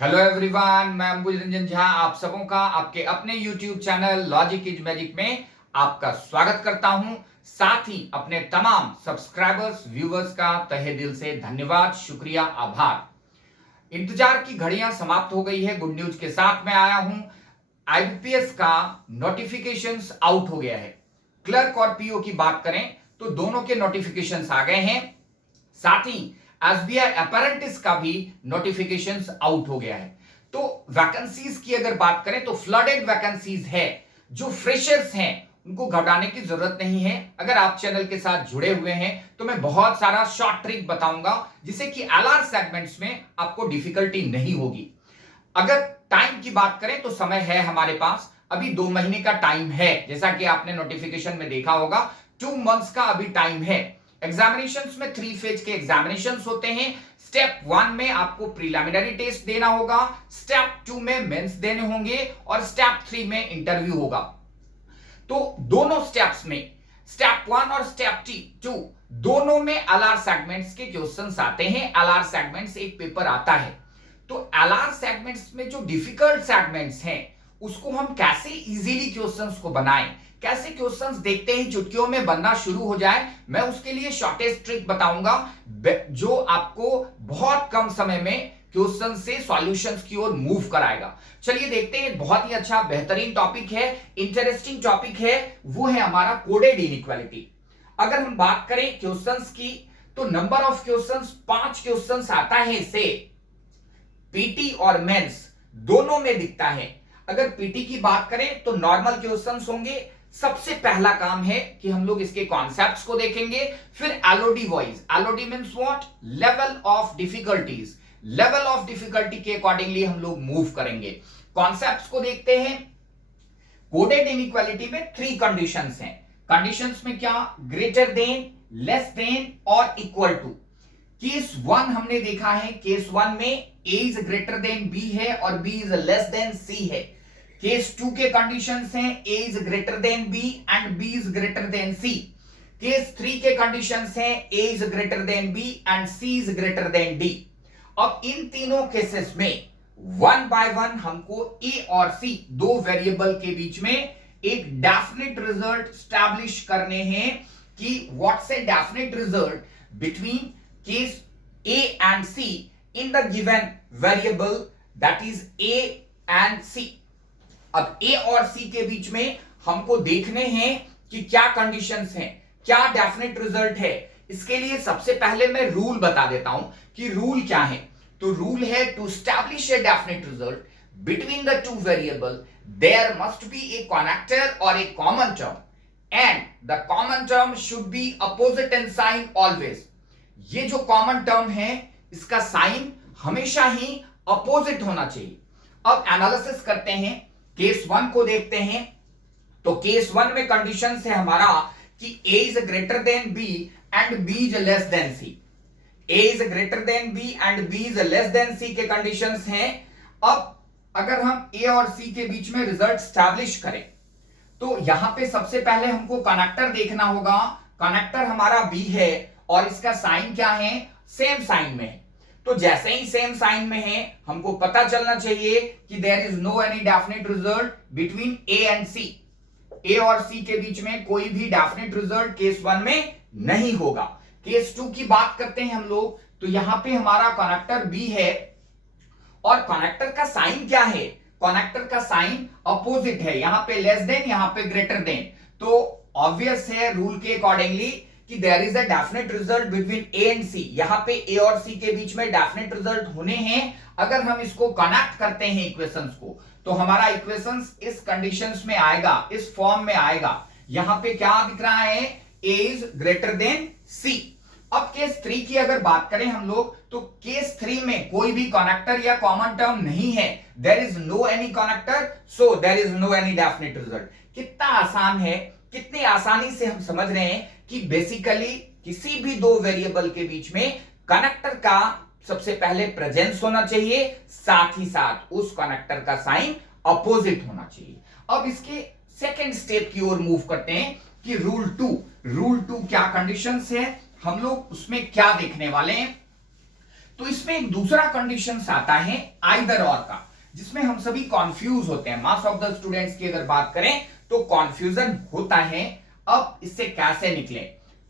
Hello everyone, मैं अंबुज रंजन झा आप सबों का आपके अपने YouTube channel logic is magic में आपका स्वागत करता हूं। साथ ही अपने तमाम सब्सक्राइबर्स व्यूवर्स का तहे दिल से धन्यवाद, शुक्रिया, आभार। इंतजार की घड़ियां समाप्त हो गई है। गुड न्यूज के साथ मैं आया हूं। आईबीपीएस का नोटिफिकेशंस आउट हो गया है। क्लर्क और पीओ की बात करें तो दोनों के नोटिफिकेशंस आ गए हैं। साथ ही एसबीआई अपेरेंटिस का भी नोटिफिकेशंस आउट हो गया है। तो वैकेंसीज की अगर बात करें तो फ्लडेड वैकेंसीज है। जो फ्रेशर्स हैं उनको घबराने की जरूरत नहीं है। अगर आप चैनल के साथ जुड़े हुए हैं तो मैं बहुत सारा शॉर्ट ट्रिक बताऊंगा जिससे कि एलआर सेगमेंट्स में आपको डिफिकल्टी नहीं होगी। अगर टाइम की बात करें तो समय है हमारे पास, अभी 2 महीने का टाइम है। जैसा कि आपने नोटिफिकेशन में देखा होगा 2 मंथ्स का अभी टाइम है। एग्जामिनेशंस में 3 फेज के एग्जामिनेशंस होते हैं। स्टेप 1 में आपको प्रीलिमिनरी टेस्ट देना होगा, स्टेप 2 में मेंस देने होंगे और स्टेप 3 में इंटरव्यू होगा। तो दोनों स्टेप्स में, स्टेप 1 और स्टेप 2 दोनों में एलआर सेगमेंट्स के क्वेश्चंस आते हैं। एलआर सेगमेंट्स एक पेपर आता है। तो एलआर सेगमेंट्स में जो डिफिकल्ट सेगमेंट्स हैं उसको हम कैसे इजीली क्वेश्चंस को बनाएं, कैसे क्वेश्चंस देखते ही चुटकियों में बनना शुरू हो जाए, मैं उसके लिए शॉर्टेस्ट ट्रिक बताऊंगा जो आपको बहुत कम समय में क्वेश्चन से सॉल्यूशंस की ओर मूव कराएगा। चलिए देखते हैं। बहुत ही अच्छा बेहतरीन टॉपिक है, इंटरेस्टिंग टॉपिक है, वो है हमारा कोडेड इनइक्वालिटी। अगर हम बात करें क्वेश्चंस की तो नंबर ऑफ क्वेश्चंस 5 क्वेश्चंस आता है इसे पीटी और मेंस दोनों में दिखता है। अगर पीटी की बात करें तो नॉर्मल क्वेश्चंस होंगे। सबसे पहला काम है कि हम लोग इसके कॉन्सेप्ट्स को देखेंगे, फिर Elodie wise. Elodie means what? Level of difficulties. Level of difficulty के अकॉर्डिंगली हम लोग मूव करेंगे। कॉन्सेप्ट्स को देखते हैं। कोडेड इनइक्वालिटी में 3 कंडीशंस हैं। कंडीशंस में क्या? ग्रेटर देन, लेस देन और इक्वल टू। केस 1 हमने देखा है, केस 1 में a is greater than b है और b is less then c है। केस 2 के कंडीशंस हैं a is greater than b and b is greater than c। Case 3 के कंडीशंस हैं a is greater than b and c is greater than d। अब इन तीनों cases में one by one हमको a और c दो variable के बीच में एक डेफिनेट रिजल्ट स्टैब्लिश करने हैं कि what's A definite result between case A and C in the given variable that is A and C। अब A और C के बीच में हमको देखने हैं कि क्या कंडीशंस हैं, क्या डेफिनेट रिजल्ट है। इसके लिए सबसे पहले मैं रूल बता देता हूं कि रूल क्या है। तो रूल है to establish a definite result between the two variable there must be a connector और a common term and the common term should be opposite in sign always. ये जो कॉमन टर्म है इसका sign हमेशा ही opposite होना चाहिए। अब analysis करते हैं, केस 1 को देखते हैं। तो केस 1 में कंडीशन है हमारा कि a is greater than b and b is less then c। a is greater than b and b is less then c के कंडीशंस हैं। अब अगर हम a और c के बीच में रिजल्ट स्टैब्लिश करें तो यहां पे सबसे पहले हमको कनेक्टर देखना होगा। कनेक्टर हमारा b है और इसका साइन क्या है? सेम साइन में है। तो जैसे ही सेम साइन में है हमको पता चलना चाहिए कि there is no any definite result between A and C. A और सी के बीच में कोई भी डेफिनेट रिजल्ट केस 1 में नहीं होगा। केस 2 की बात करते हैं हम लोग। तो यहां पे हमारा कनेक्टर बी है और कनेक्टर का साइन क्या है? कनेक्टर का साइन अपोजिट है, यहां पे लेस देन, यहां पे ग्रेटर देन। तो ऑब्वियस है रूल के अकॉर्डिंगली कि there is a definite result between A and C. यहां पे ए और सी के बीच में डेफिनेट रिजल्ट होने हैं। अगर हम इसको कनेक्ट करते हैं इक्वेशंस को तो हमारा इक्वेशंस इस कंडीशंस में आएगा, इस फॉर्म में आएगा। यहां पे क्या दिख रहा है? ए इज ग्रेटर देन सी। अब केस 3 की अगर बात करें हम लोग तो केस 3 में कोई भी कनेक्टर या कॉमन टर्म नहीं है। There is no any connector, so there is no any definite result. कितना आसान है, कितनी आसानी से हम समझ रहे हैं कि बेसिकली किसी भी दो वेरिएबल के बीच में कनेक्टर का सबसे पहले प्रेजेंस होना चाहिए, साथ ही साथ उस कनेक्टर का साइन अपोजिट होना चाहिए। अब इसके सेकेंड स्टेप की ओर मूव करते हैं कि रूल 2 क्या कंडीशंस है, हम लोग उसमें क्या देखने वाले हैं। तो इसमें एक दूसरा कंडीशन आता है आइदर और का, जिसमें हम सभी कंफ्यूज होते हैं। मास ऑफ द स्टूडेंट्स की अगर बात करें तो कंफ्यूजन होता है। अब इससे कैसे निकले,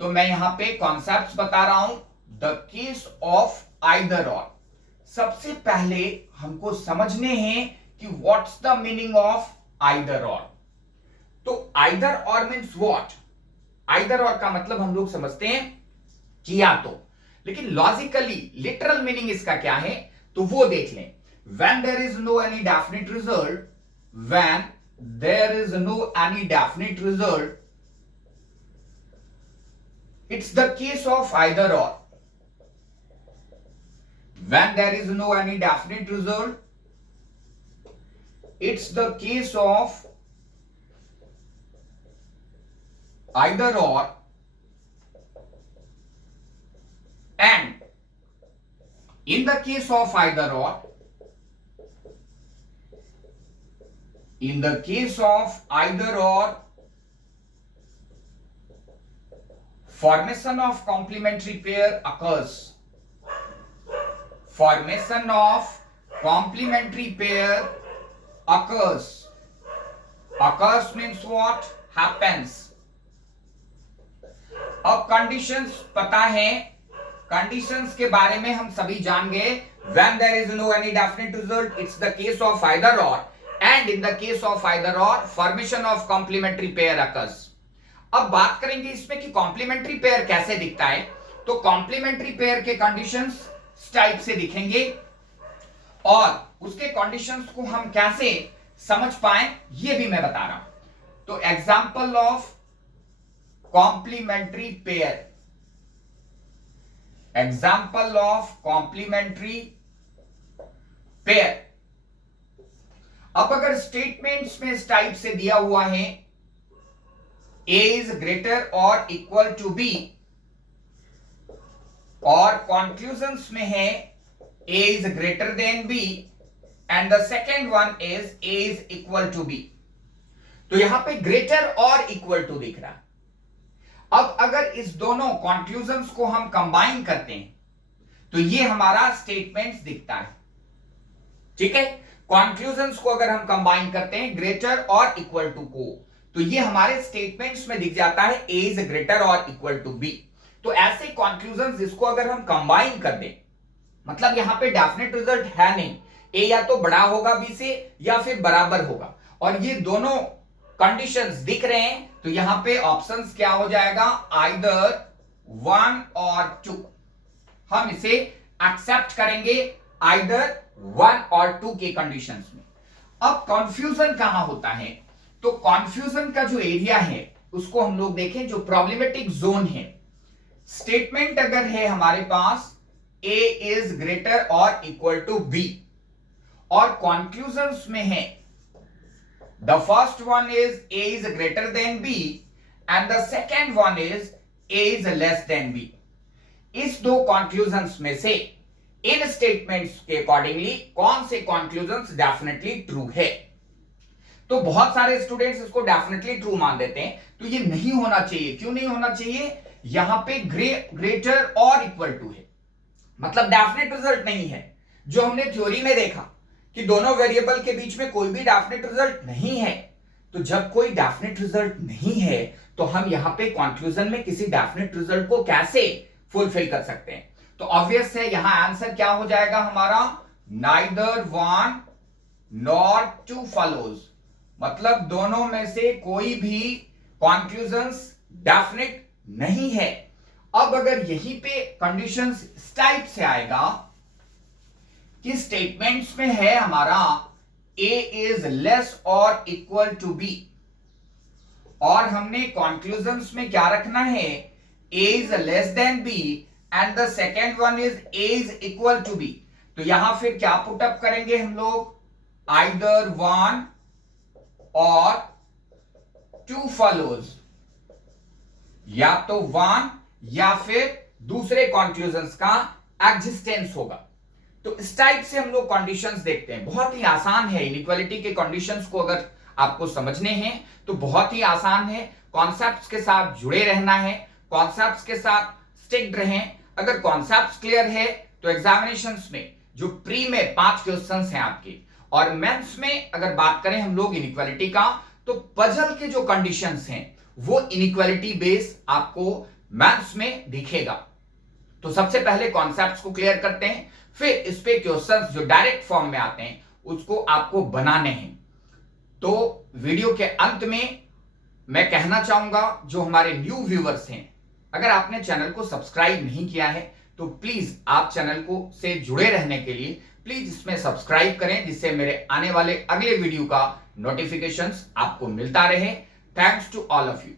तो मैं यहां पे कॉन्सेप्ट्स बता रहा हूं। द केस ऑफ आइदर और, सबसे पहले हमको समझने हैं कि what's the meaning of either और। तो आइदर और मीन्स व्हाट? आइदर और का मतलब हम लोग समझते हैं कि या तो, लेकिन लॉजिकली लिटरल मीनिंग इसका क्या है तो वो देख लें। When there is no any definite result, when there is no any definite result, it's the case of either or. When there is no any definite result, it's the case of either or, and in the case of either or, in the case of either or, formation of complementary pair occurs. Formation of complementary pair occurs. Occurs means what? Happens. अब conditions पता है, conditions के बारे में हम सभी जान गए। When there is no any definite result, it's the case of either or, and in the case of either or, formation of complementary pair occurs. अब बात करेंगे इसमें कि कॉम्प्लीमेंट्री पेयर कैसे दिखता है। तो कॉम्प्लीमेंट्री पेयर के कंडीशंस इस टाइप से दिखेंगे, और उसके कंडीशंस को हम कैसे समझ पाए ये भी मैं बता रहा हूं। तो example of complementary pair, example of complementary pair. अब अगर स्टेटमेंट्स में इस टाइप से दिया हुआ है A is greater or equal to B, और कंक्लूजन्स में है A is greater than B and the second one is A is equal to B, तो यहां पे greater और equal to दिख रहा है। अब अगर इस दोनों कंक्लूजन्स को हम कंबाइन करते हैं तो ये हमारा स्टेटमेंट्स दिखता है। ठीक है, कंक्लूजन्स को अगर हम कंबाइन करते हैं ग्रेटर और इक्वल टू को, तो ये हमारे स्टेटमेंट्स में दिख जाता है A इज ग्रेटर और इक्वल टू B। तो ऐसे कंक्लूजन्स जिसको अगर हम कंबाइन कर दें, मतलब यहां पे डेफिनेट रिजल्ट है नहीं, A या तो बड़ा होगा B से या फिर बराबर होगा, और ये दोनों कंडीशंस दिख रहे हैं, तो यहां पे ऑप्शंस क्या हो जाएगा? आइदर 1 और 2। हम इसे एक्सेप्ट करेंगे आइदर 1 और 2 के कंडीशंस में। अब कंफ्यूजन कहां होता है? तो कंफ्यूजन का जो एरिया है उसको हम लोग देखें, जो प्रॉब्लमेटिक जोन है। स्टेटमेंट अगर है हमारे पास A इज ग्रेटर और इक्वल टू B, और कंक्लूजन्स में है the first one is A is greater than B and the second one is A is less than B। इस दो कंक्लूजन्स में से इन स्टेटमेंट्स के अकॉर्डिंगली कौन से कंक्लूजन्स डेफिनेटली ट्रू है? तो बहुत सारे स्टूडेंट्स इसको डेफिनेटली ट्रू मान देते हैं, तो ये नहीं होना चाहिए। क्यों नहीं होना चाहिए? यहां पे ग्रेटर और इक्वल टू है, मतलब डेफिनेट रिजल्ट नहीं है। जो हमने थ्योरी में देखा कि दोनों वेरिएबल के बीच में कोई भी डेफिनेट रिजल्ट नहीं है, तो जब कोई डेफिनेट रिजल्ट नहीं है तो हम यहां पे कंक्लूजन में किसी डेफिनेट रिजल्ट को कैसे फुलफिल कर सकते हैं? तो ऑब्वियस है यहां आंसर क्या हो जाएगा हमारा? नाइदर 1 नॉर 2 फॉलोज, मतलब दोनों में से कोई भी कंक्लूजन्स डेफिनेट नहीं है। अब अगर यहीं पे कंडीशंस इस टाइप से आएगा कि स्टेटमेंट्स में है हमारा A इज लेस और इक्वल टू B, और हमने कंक्लूजन्स में क्या रखना है? A is less than B and the second one is A is equal to B, तो यहां फिर क्या पुटअप करेंगे हम लोग? आइदर 1 और 2 फॉलोज, या तो 1 या फिर दूसरे कंक्लूजन्स का एग्जिस्टेंस होगा। तो इस टाइप से हम लोग कंडीशंस देखते हैं। बहुत ही आसान है, इनइक्वालिटी के कंडीशंस को अगर आपको समझने हैं तो बहुत ही आसान है। कॉन्सेप्ट्स के साथ जुड़े रहना है, कॉन्सेप्ट्स के साथ स्टिक्ड रहें। अगर कॉन्सेप्ट्स क्लियर है तो एग्जामिनेशंस में जो प्री में 5 क्वेश्चंस हैं आपके, और मेंस में अगर बात करें हम लोग इनइक्वालिटी का, तो पजल के जो कंडीशंस हैं वो इनइक्वालिटी बेस आपको मेंस में दिखेगा। तो सबसे पहले कॉन्सेप्ट्स को क्लियर करते हैं, फिर इस पे क्वेश्चंस जो डायरेक्ट फॉर्म में आते हैं उसको आपको बनाने हैं। तो वीडियो के अंत में मैं कहना चाहूंगा जो हमारे न्यू व्यूअर्स हैं, अगर आपने चैनल को सब्सक्राइब नहीं किया है तो प्लीज आप चैनल को से जुड़े रहने के लिए प्लीज इसमें सब्सक्राइब करें, जिससे मेरे आने वाले अगले वीडियो का नोटिफिकेशंस आपको मिलता रहे। Thanks to all of you.